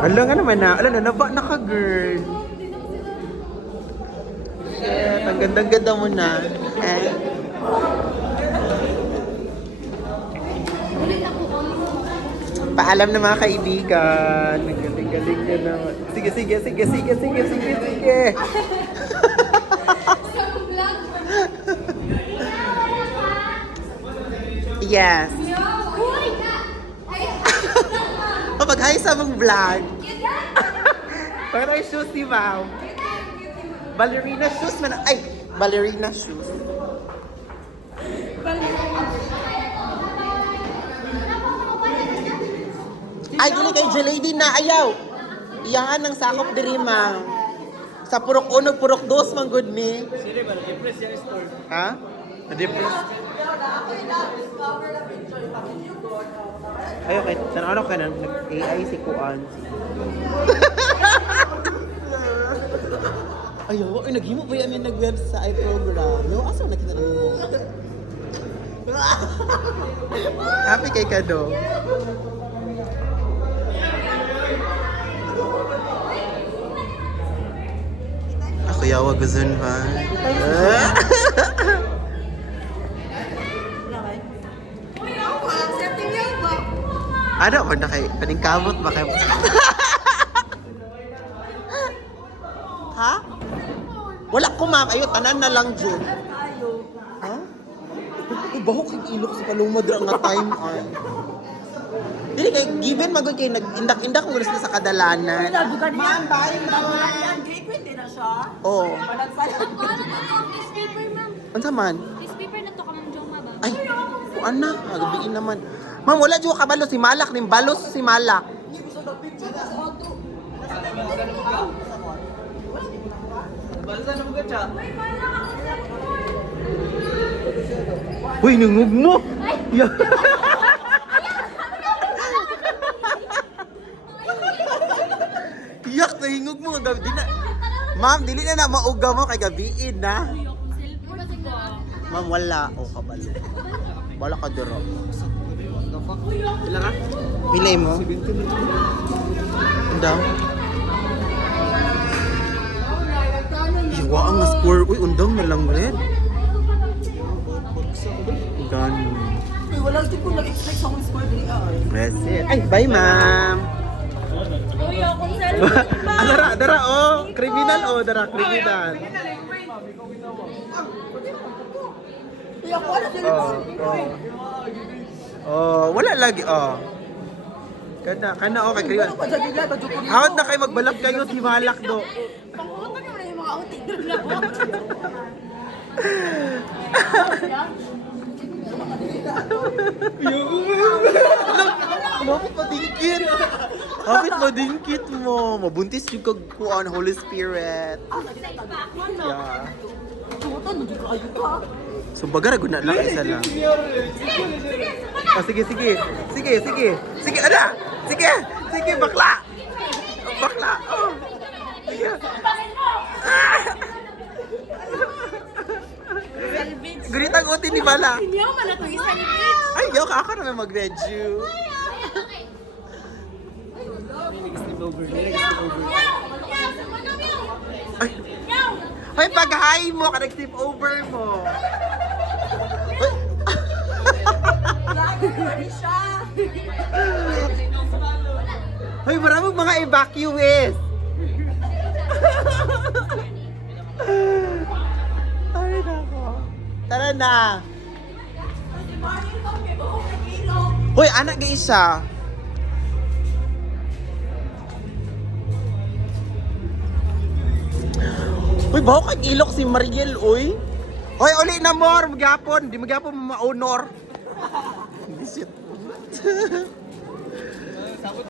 Ala nga naman na. Ala na, naba na ka, girl. Shit, ang ganda-ganda mo na. Eh. Paalam na mga kaibigan. Ang galing-galing nyo naman. Sige, sige, sige, sige, sige, sige, sige. Yes. Kapag-hi sa mong vlog. Para yung shoes ni Ma'am. Ballerina shoes man. Ay, ballerina shoes. Ay, dili kay Jelady na ayaw. Iyahan ng sakop diri, Ma'am. Sa purok unog, purok dos, man good me. Sino ba? Nag-impress yan store. Ha? Na-depress? Ay, okay. Sana ano ka na? Nag-AI si Kuan. Ayaw, ay, naghimo ba yan yung nag-web sa iProgram? No, asa nakita na mo? Happy kay Kado. Ako yawa guzon ba? Ano man na kay paningkamot ba kay? Ha? Wala ko, ma'am. Ayo tanan na lang jud. Ha? Bahok kay ilok sa palumad ra nga time ay. Dili kay given magod kay nag-indak-indak mo sa kadalanan. Ma'am, bye ma'am. Yan, grade 20 na siya. Oo. Panagsalan. Newspaper, ma'am. Unsa man? Newspaper na to ka, ma'am Joma ba? Ay, kuan na. Gabiin naman. Ma'am, wala jud kabalo si Malak ning balos si Malak. Balsa na mga siya. Uy, nungog mo. Yeah. Yak, nahingog mo. Di na. Ma'am, dili na na mauga mo kay gabiin na. Ma'am, wala. O, kabalo. Wala ka duro. Ilan ka? Pilay mo? Daw. Yawa ang score. Uy, undang na lang red. Gano'n. Uy, wala din ko nag-expect sa akong score dili ay. That's it. Ay, bye, ma'am. Uy, akong cellphone. Ah, dara, dara, oh. Criminal, oh. Dara, criminal. Uy, ako wala cellphone. Oh, wala lagi, oh. Kana, oh, kay criminal. Ano pa dyan bigla? Tadyo ko dito. Hawad na kayo magbalak kayo, himalak do. Pangkutan naman yung mga outing doon lang. Lapit madingkit. Lapit madingkit mo. Mabuntis yung kagkuan, Holy Spirit. Yeah. Tutan, hindi ka ayun ka. So baga guna lang isa lang. Oh, sige, sige. Sige, sige. Sige, ana. Sige. Sige, bakla. Oh, bakla. Oh. Sige. Gunitang uti ni Bala. Sinyaw man ako isa ni Mitch. Ay, yo, ako naman mag-vedu. Nag-sleep over. Nag-sleep over. Ay. Hoy, pag-hi mo, ka nag-tip over mo. Hoy. Lagi ko rin siya. Hoy, maraming mga evacuees. Ay, nako. Tara na. Hoy, anak ga isa. Hoy, baho kag ilok si Mariel, oy. Hoy, uli na more, magyapon. Di magyapon ma-honor. Visit.